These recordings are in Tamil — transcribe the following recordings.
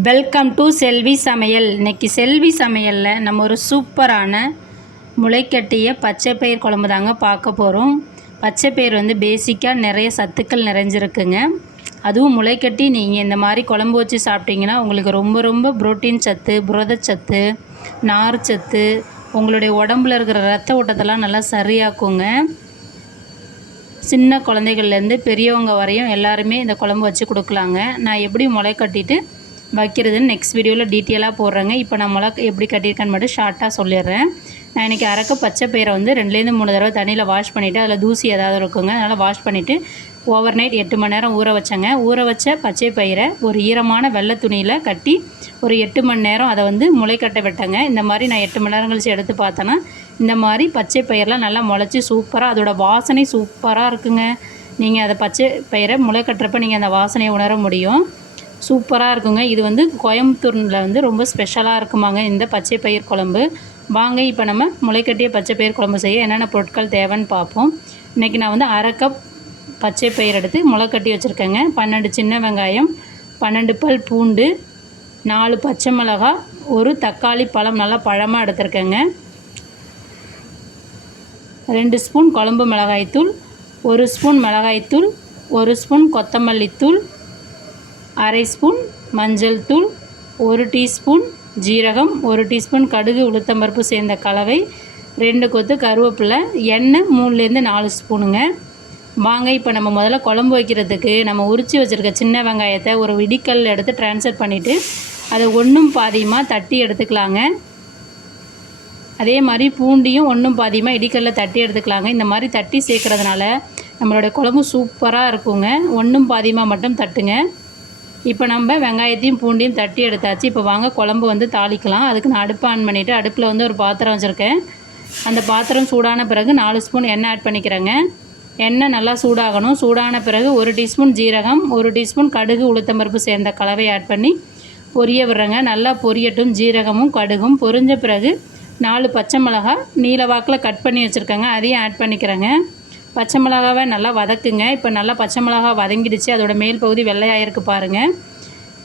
வெல்கம் டு செல்வி சமையல். இன்னைக்கு செல்வி சமையலில் நம்ம ஒரு சூப்பரான முளைக்கட்டிய பச்சை பயிர் குழம்பு தாங்க பார்க்க போகிறோம் பச்சை பயிர் வந்து பேசிக்காக நிறைய சத்துக்கள் நிறைஞ்சிருக்குங்க. அதுவும் முளைக்கட்டி நீங்கள் இந்த மாதிரி குழம்பு வச்சு சாப்பிட்டீங்கன்னா உங்களுக்கு ரொம்ப ரொம்ப புரோட்டீன் சத்து புரதச்சத்து நார் சத்து உங்களுடைய உடம்புல இருக்கிற ரத்த ஓட்டத்தெல்லாம் நல்லா சரியாக்குங்க. சின்ன குழந்தைகள்லேருந்து பெரியவங்க வரையும் எல்லாருமே இந்த குழம்பு வச்சு கொடுக்கலாங்க. நான் எப்படி முளை கட்டிட்டு வைக்கிறதுன்னு நெக்ஸ்ட் வீடியோவில் டீட்டெயிலாக போடுறேங்க. இப்போ நான் மிளகு எப்படி கட்டியிருக்கான்னு மட்டும் ஷார்ட்டாக சொல்லிடுறேன். நான் இன்றைக்கி அரைக்க பச்சை பயிரை வந்து ரெண்டுலேருந்து மூணு தடவை தண்ணியில் வாஷ் பண்ணிவிட்டு அதில் தூசி ஏதாவது இருக்குங்க அதனால் வாஷ் பண்ணிவிட்டு ஓவர் நைட் எட்டு மணி நேரம் ஊற வச்சேங்க. ஊற வச்ச பச்சை பயிரை ஒரு ஈரமான வெள்ளை துணியில் கட்டி ஒரு எட்டு மணி நேரம் அதை வந்து முளை கட்ட விட்டேங்க. இந்த மாதிரி நான் எட்டு மணி நேரம் கழிச்சு எடுத்து பார்த்தேன்னா இந்த மாதிரி பச்சை பயிரெலாம் நல்லா முளைச்சி சூப்பராக அதோட வாசனை சூப்பராக இருக்குங்க. நீங்கள் அதை பச்சை பயிரை முளை கட்டுறப்ப நீங்கள் அந்த வாசனையை உணர முடியும். சூப்பராக இருக்குங்க. இது வந்து கோயம்புத்தூரில் வந்து ரொம்ப ஸ்பெஷலாக இருக்குமாங்க. இந்த பச்சை பயிர் குழம்பு. வாங்க இப்போ நம்ம முளைக்கட்டிய பச்சை பயிர் குழம்பு செய்ய என்னென்ன பொருட்கள் தேவைன்னு பார்ப்போம். இன்றைக்கி நான் வந்து அரை கப் பச்சை பயிர் எடுத்து முளைக்கட்டி வச்சுருக்கேங்க. பன்னெண்டு சின்ன வெங்காயம் பன்னெண்டு பல் பூண்டு நாலு பச்சை மிளகாய் ஒரு தக்காளி பழம் நல்லா பழமாக எடுத்திருக்கேங்க. ரெண்டு ஸ்பூன் குழம்பு மிளகாய்த்தூள் ஒரு ஸ்பூன் மிளகாய்த்தூள் ஒரு ஸ்பூன் கொத்தமல்லித்தூள் அரை ஸ்பூன் மஞ்சள் தூள் ஒரு டீஸ்பூன் ஜீரகம் ஒரு டீஸ்பூன் கடுகு உளுத்தம்பருப்பு சேர்ந்த கலவை ரெண்டு கொத்து கருவேப்பிலை எண்ணெய் மூணுலேருந்து நாலு ஸ்பூனுங்க. வாங்க இப்போ நம்ம முதல்ல குழம்பு வைக்கிறதுக்கு நம்ம உரித்து வச்சுருக்க சின்ன வெங்காயத்தை ஒரு இடிக்கல் எடுத்து ட்ரான்ஸ்ஃபர் பண்ணிவிட்டு அதை ஒன்றும் பாதியமாக தட்டி எடுத்துக்கலாங்க. அதே மாதிரி பூண்டியும் ஒன்றும் பாதியமாக இடிக்கல்ல தட்டி எடுத்துக்கலாங்க. இந்த மாதிரி தட்டி சேர்க்குறதுனால நம்மளோட குழம்பு சூப்பராக இருக்குங்க. ஒன்றும் பாதியமாக மட்டும் தட்டுங்க. இப்போ நம்ம வெங்காயத்தையும் பூண்டையும் தட்டி எடுத்தாச்சு. இப்போ வாங்க குழம்பு வந்து தாளிக்கலாம். அதுக்கு நான் அடுப்பு ஆன் பண்ணிவிட்டு அடுப்பில் வந்து ஒரு பாத்திரம் வச்சுருக்கேன். அந்த பாத்திரம் சூடான பிறகு நாலு ஸ்பூன் எண்ணெய் ஆட் பண்ணிக்கிறேங்க. எண்ணெய் நல்லா சூடாகணும். சூடான பிறகு ஒரு டீஸ்பூன் ஜீரகம் ஒரு டீஸ்பூன் கடுகு உளுத்தம்பருப்பு சேர்ந்த கலவை ஆட் பண்ணி பொரிய விடுறேங்க. நல்லா பொரியட்டும். ஜீரகமும் கடுகும் பொரிஞ்ச பிறகு நாலு பச்சை மிளகாய் நீல வாக்கில் கட் பண்ணி வச்சுருக்கேங்க. அதையும் ஆட் பண்ணிக்கிறேங்க. பச்சை மிளகாவை நல்லா வதக்குங்க. இப்போ நல்லா பச்சை மிளகா வதங்கிடுச்சு. அதோட மேல் பகுதி வெள்ளையாயிருக்கு பாருங்கள்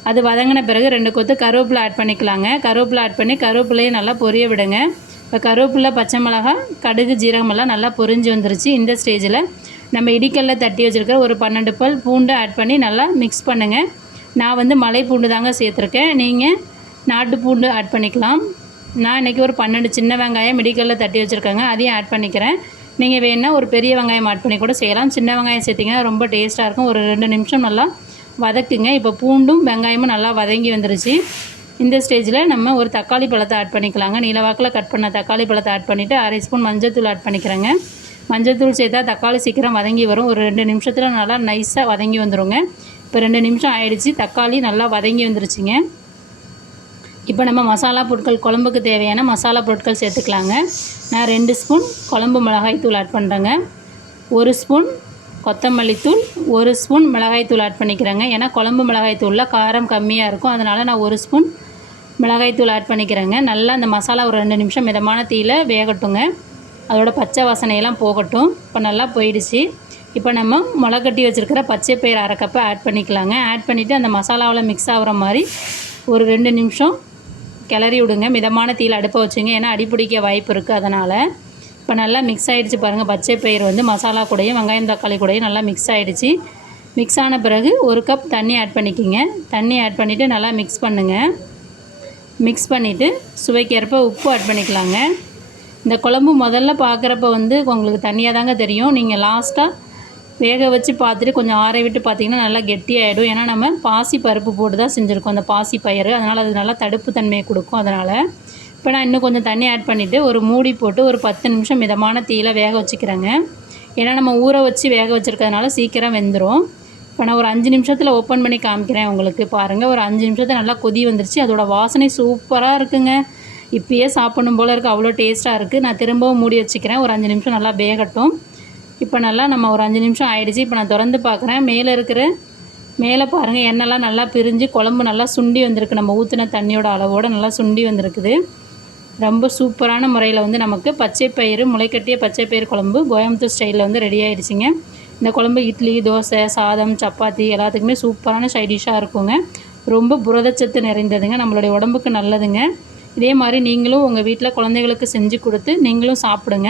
அது வதங்கின பிறகு ரெண்டு கொத்து கருவேப்பிலை ஆட் பண்ணிக்கலாங்க. கருவேப்பிலை ஆட் பண்ணி கருவேப்பிலையை நல்லா பொரிய விடுங்க. இப்போ கருவேப்பிலை பச்சை மிளகா கடுகு ஜீரகம் எல்லாம் நல்லா பொரிஞ்சு வந்துருச்சு. இந்த ஸ்டேஜில் நம்ம இடிக்கல்ல தட்டி வச்சுருக்கிற ஒரு பன்னெண்டு பல் பூண்டு ஆட் பண்ணி நல்லா மிக்ஸ் பண்ணுங்கள் நான் வந்து மலை பூண்டு தாங்க சேர்த்துருக்கேன். நீங்கள் நாட்டு பூண்டு ஆட் பண்ணிக்கலாம். நான் இன்றைக்கி ஒரு பன்னெண்டு சின்ன வெங்காயம் இடிக்கல்ல தட்டி வச்சுருக்கேங்க. அதையும் ஆட் பண்ணிக்கிறேன். நீங்கள் வேணால் ஒரு பெரிய வெங்காயம் ஆட் பண்ணி கூட செய்யலாம். சின்ன வெங்காயம் சேர்த்திங்கன்னா ரொம்ப டேஸ்ட்டாக இருக்கும். ஒரு ரெண்டு நிமிஷம் நல்லா வதக்குங்க. இப்போ பூண்டும் வெங்காயமும் நல்லா வதங்கி வந்துருச்சு. இந்த ஸ்டேஜில் நம்ம ஒரு தக்காளி பழத்தை ஆட் பண்ணிக்கலாங்க. நீலவாக்கில் கட் பண்ண தக்காளி பழத்தை ஆட் பண்ணிவிட்டு அரை ஸ்பூன் மஞ்சத்தூள் ஆட் பண்ணிக்கிறேங்க. மஞ்சத்தூள் சேர்த்தா தக்காளி சீக்கிரம் வதங்கி வரும். ஒரு ரெண்டு நிமிஷத்தில் நல்லா நைஸாக வதங்கி வந்துடுங்க இப்போ ரெண்டு நிமிஷம் ஆயிடுச்சு. தக்காளி நல்லா வதங்கி வந்துருச்சுங்க. இப்போ நம்ம மசாலா பொருட்கள் குழம்புக்கு தேவையான மசாலா பொருட்கள் சேர்த்துக்கலாங்க. நான் ரெண்டு ஸ்பூன் குழம்பு மிளகாய் தூள் ஆட் பண்ணுறேங்க ஒரு ஸ்பூன் கொத்தமல்லி தூள் ஒரு ஸ்பூன் மிளகாய் தூள் ஆட் பண்ணிக்கிறேங்க. ஏன்னா குழம்பு மிளகாய் தூளில் காரம் கம்மியாக இருக்கும். அதனால் நான் ஒரு ஸ்பூன் மிளகாய் தூள் ஆட் பண்ணிக்கிறேங்க. நல்லா அந்த மசாலா ஒரு ரெண்டு நிமிஷம் மிதமான தீயில் வேகட்டுங்க. அதோட பச்சை வாசனையெல்லாம் போகட்டும். இப்போ நல்லா போயிடுச்சு. இப்போ நம்ம முளைக்கட்டி வச்சுருக்கிற பச்சை பயிர் அரை கப்பை ஆட் பண்ணிக்கலாங்க. ஆட் பண்ணிவிட்டு அந்த மசாலாவில் மிக்ஸ் ஆகிற மாதிரி ஒரு ரெண்டு நிமிஷம் கிளறி விடுங்க. மிதமான தீயில் அடுப்பை வச்சுங்க. ஏன்னா அடிப்பிடிக்க வாய்ப்பு இருக்குது அதனால் இப்போ நல்லா மிக்ஸ் ஆகிடுச்சு பாருங்கள் பச்சை பயிர் வந்து மசாலா கூடையும் வெங்காயம் தக்காளி கூடையும் நல்லா மிக்ஸ் ஆகிடுச்சு மிக்ஸ் ஆன பிறகு ஒரு கப் தண்ணி ஆட் பண்ணிக்கிங்க. தண்ணி ஆட் பண்ணிவிட்டு நல்லா மிக்ஸ் பண்ணுங்கள் மிக்ஸ் பண்ணிவிட்டு சுவைக்கேற்ப உப்பு ஆட் பண்ணிக்கலாங்க. இந்த குழம்பு முதல்ல பார்க்குறப்ப வந்து உங்களுக்கு தண்ணியாக தாங்க தெரியும் நீங்கள் லாஸ்ட்டாக வேக வச்சு பார்த்துட்டு கொஞ்சம் ஆற விட்டு பார்த்தீங்கன்னா நல்லா கெட்டியாகிடும் ஏன்னா நம்ம பாசி பருப்பு போட்டு தான் செஞ்சுருக்கோம். அந்த பாசி பயிறு. அதனால் அது நல்லா தடுப்பு தன்மையை கொடுக்கும் அதனால். இப்போ நான் இன்னும் கொஞ்சம் தண்ணி ஆட் பண்ணிவிட்டு ஒரு மூடி போட்டு ஒரு பத்து நிமிஷம் மிதமான தீயில் வேக வச்சுக்கிறேங்க. ஏன்னா நம்ம ஊற வச்சு வேக வச்சுருக்கிறதுனால சீக்கிரம் வெந்துடும் இப்போ நான் ஒரு அஞ்சு நிமிஷத்தில் ஓப்பன் பண்ணி காமிக்கிறேன் உங்களுக்கு பாருங்கள் ஒரு அஞ்சு நிமிஷத்தில் நல்லா கொதி வந்துருச்சு. அதோட வாசனை சூப்பராக இருக்குங்க. இப்பயே சாப்பிடணும் போல் இருக்குது அவ்வளோ டேஸ்ட்டாக இருக்குது நான் திரும்பவும் மூடி வச்சுக்கிறேன். ஒரு அஞ்சு நிமிஷம் நல்லா வேகட்டும். இப்போ நல்லா நம்ம ஒரு அஞ்சு நிமிஷம் ஆயிடுச்சு. இப்போ நான் திறந்து பார்க்குறேன் மேலே இருக்கிற மேலே பாருங்கள் எண்ணெய்லாம் நல்லா பிரிஞ்சு குழம்பு நல்லா சுண்டி வந்திருக்கு. நம்ம ஊற்றின தண்ணியோட அளவோடு நல்லா சுண்டி வந்திருக்குது. ரொம்ப சூப்பரான முறையில் வந்து நமக்கு பச்சை பயிறு முளைக்கட்டிய பச்சை பயிறு குழம்பு கோயம்புத்தூர் ஸ்டைலில் வந்து ரெடி ஆகிடுச்சிங்க இந்த குழம்பு இட்லி தோசை சாதம் சப்பாத்தி எல்லாத்துக்குமே சூப்பரான சைட் டிஷ்ஷாக இருக்குங்க. ரொம்ப புரதச்சத்து நிறைந்ததுங்க. நம்மளுடைய உடம்புக்கு நல்லதுங்க. இதே மாதிரி நீங்களும் உங்கள் வீட்டில் குழந்தைகளுக்கு செஞ்சு கொடுத்து நீங்களும் சாப்பிடுங்க.